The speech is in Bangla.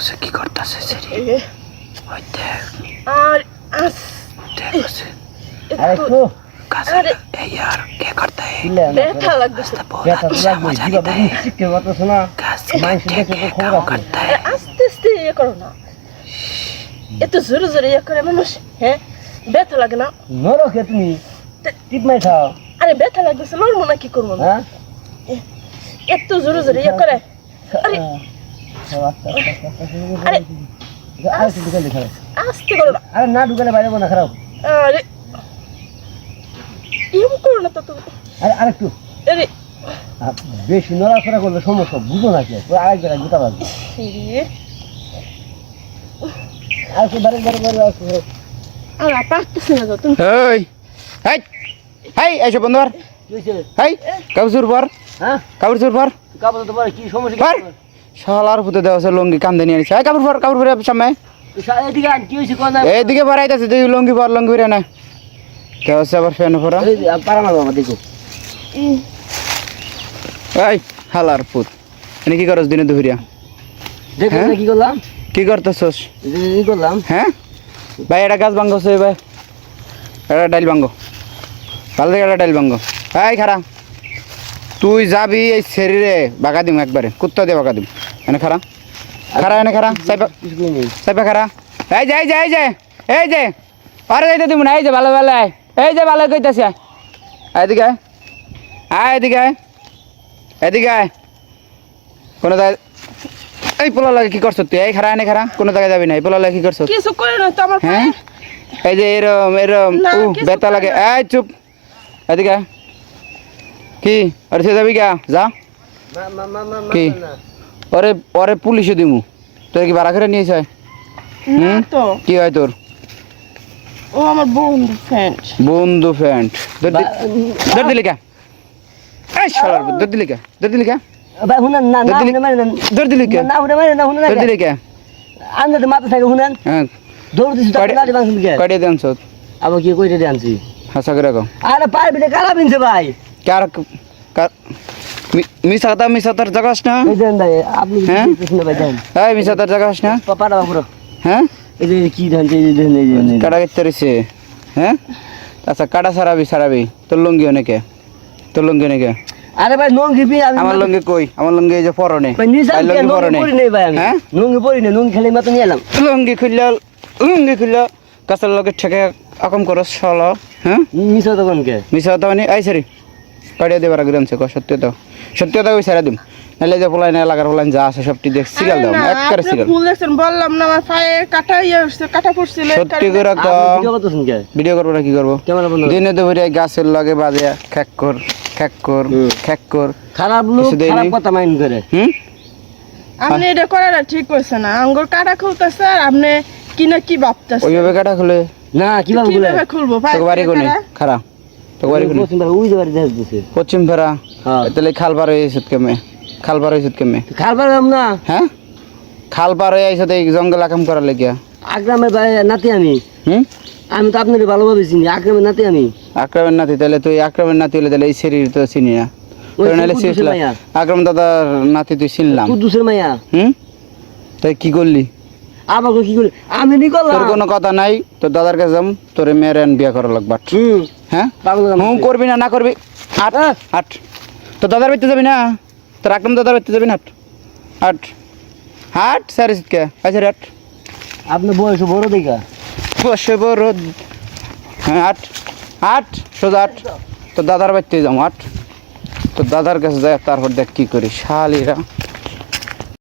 সে কি করতেছে সেরি ওই দেখ আর আস দেখছে अरे तो अरे यार क्या करता है बैठा लग गया क्या तो लग गई जीवा बड़ी सिक्के बात सुना माइंड से देखे तो खबर करता है আস্তে আস্তে ইয়ে করো না এত জোরে জোরে ইয়ে করে মানুষ হ্যাঁ ব্যথা লাগে না नरो के তুমি টিপ মাই খাও আরে ব্যথা লাগতেছে লড়বো না কি করবো হ্যাঁ এত জোরে জোরে ইয়ে করে আরে আরে আরে ঢুকে দেখা আস্তে করো না আরে না ঢুকে বাইরে না খারাপ আরে এম করো না তো তুমি আরে আরেকটু আরে বেশি নড়াচড়া করলে সমস্যা বুঝো না কি আরেক জায়গায় গুতা বাজবে আর কি বারে বারে বারে আসছে আর পারতেছ না তো তুমি এই হাই হাই এসো বন্ধুর কইছে হাই কাবুর পর হ্যাঁ কাবুর পর কাবল তো বড় কি সমস্যা পর শালার পুতে দেওয়া আছে লুঙ্গি কান্দে নিয়ে আইছে কাবুর পর সামনে এদিকে আন কি হইছে কোন না এইদিকে ভরাইতাছে তুই লুঙ্গি পর না তো আছে আবার ফ্যান পরা এই পারা না বাবা দেখো এই হালার পুত এনে কি করছ দিনে দুপুরিয়া দেখো হ্যাঁ? কি করলাম কি করতেছস কি করলাম হ্যাঁ ভাই এটা গাছ ভাঙ্গছে ভাই এটা ডাইল ভাঙ্গো ভালো থেকে এটা ডাইল ভাঙ্গো এই খারা তুই যাবি এই শরীরে বাগা দিম একবারে কুত্তা দিয়ে বাগা দিম এনে খারা খারা এনে খারা সাইপা কিছু কই নেই সাইপা খারা এই যে আরে যাইতে দিব না এই যে ভালো ভালো আয় এই যে ভালো কইতাছি এদিকে এদিকে কোনো এই পোলা লাগে কি করছ তুই এই খারা এনে খারা কোনো জায়গায় যাবি না এই পোলা লাগে কি করছ কিছু করে না তো আমার হ্যাঁ পায়ে এই যে এরম না, ও কিছু ব্যথা লাগে করে এই চুপ এদিকে কি আরে সে যাবি গা যা মা কি ওরে ওরে পুলিশে দিমু তোর কি ভাড়া করে নিয়েছ না তো কি হয় তোর ও আমার বন্ধু ফ্রেন্ড বন্ধু ফ্রেন্ড ধর দিলি কা এই শালার ধর দিলি কা ভাই হুনান না না দিলি- হুনে মানে ধর দিলি কা না হুনে মানে না হুনে ধর না দিলি কা আন্দাজ মাথা থাকে হুনান হ্যাঁ দৌড় দিছ তো গাড়ি বাংছ কে কয়টা দেনছ আবার কি কইতে আনছি হাসা করে কও আরে পার বিটে কালা বিনছে ভাই কার মিসাতার জাগাস না এই দেন ভাই আপনি হ্যাঁ? শুনে ভাই দেন এই মিসাতার জাগাস না পাপাড়া পুরো হ্যাঁ এই যে কি ধান এই যে দেন এই যে কাটা করতে রয়েছে হ্যাঁ আচ্ছা কাটা সারাবি তোর লুঙ্গি অনেকে আরে ভাই নঙ্গি পি আমি আমার লুঙ্গি কই আমার লুঙ্গি এই যে পরনে ভাই নিজাম এই কে লুঙ্গি নঙ্গি পরনে পরি নেই ভাই আমি হ্যাঁ নঙ্গি পরি নেই নঙ্গি খেলে মত নিয়ে এলাম লুঙ্গি খুললে কাছের লগে ঠেকে আকম করো সলো হ্যাঁ মিছো তখন কে মিশা তো মানে আই সারি কাটিয়ে দেবার আগে আনছে সত্যতা ওই সারা দিম নাহলে যে পোলাই না লাগার পোলাই যা আছে সবটি দেখ সিগাল দাও একবারে সিগাল ফুল দেখছেন বললাম না আমার পায়ে কাটা ইয়ে হচ্ছে কাটা পড়ছিল সত্যি করে আপনি কম ভিডিও করতেছেন কে ভিডিও করবো না কি করবো ক্যামেরা বন্ধ দিনে দুপুরে গাছের লগে বাজে খ্যাক কর খারাপ লোক কিছু দেয়নি? খারাপ কথা মাইন্ড করে হুম আপনি এটা করাটা ঠিক কইছে না আঙ্গুর কাটা খুলতেছে আর আপনি কি না কি ভাবতেছে ওইভাবে কাটা খুলে না কিভাবে বলে কিভাবে খুলবো তোকে বাড়ি কোনে খারা তোকে বাড়ি কোনে ওই যে বাড়ি দেখাচ্ছে দিছে পশ্চিম ফেরা হ্যাঁ তাহলে খাল পার হয়ে আইসত কেমে খাবার না হ্যাঁ খাল পার হয়ে আইসত এই জঙ্গল আকাম করার লেগিয়া আগ্রামের নাতি আমি হুম আমি তো আপনাকে ভালোভাবে চিনি আগ্রামের নাতি আমি আক্রমের নাতি তাহলে তুই আক্রমের নাতি হলে তাহলে এই শরীর তো চিনি না ওই তোর নাহলে কুদ্দুসের চিনলাম মাইয়া। আক্রম দাদার নাতি তুই চিনলাম কুদ্দুসের মাইয়া হুম তাই কি করলি আমাকে কি করে আমি নি তোর করলাম কোনো কথা নাই তোর দাদার কাছে যাম তোর মেয়ের বিয়া করা লাগবে হ্যাঁ পাগল হুম করবি না করবি আট আট তোর দাদার বাড়িতে যাবি না তোর আক্রম দাদার বাড়িতে যাবি না আট হাট স্যার কে আচ্ছা আট আপনার বয়স বড় দেখা বসে বড় হ্যাঁ আট আট সোজা আট তোর দাদার বাড়িতে যাবো আট তোর দাদার কাছে যায় তারপর দেখ কি করি শালিরা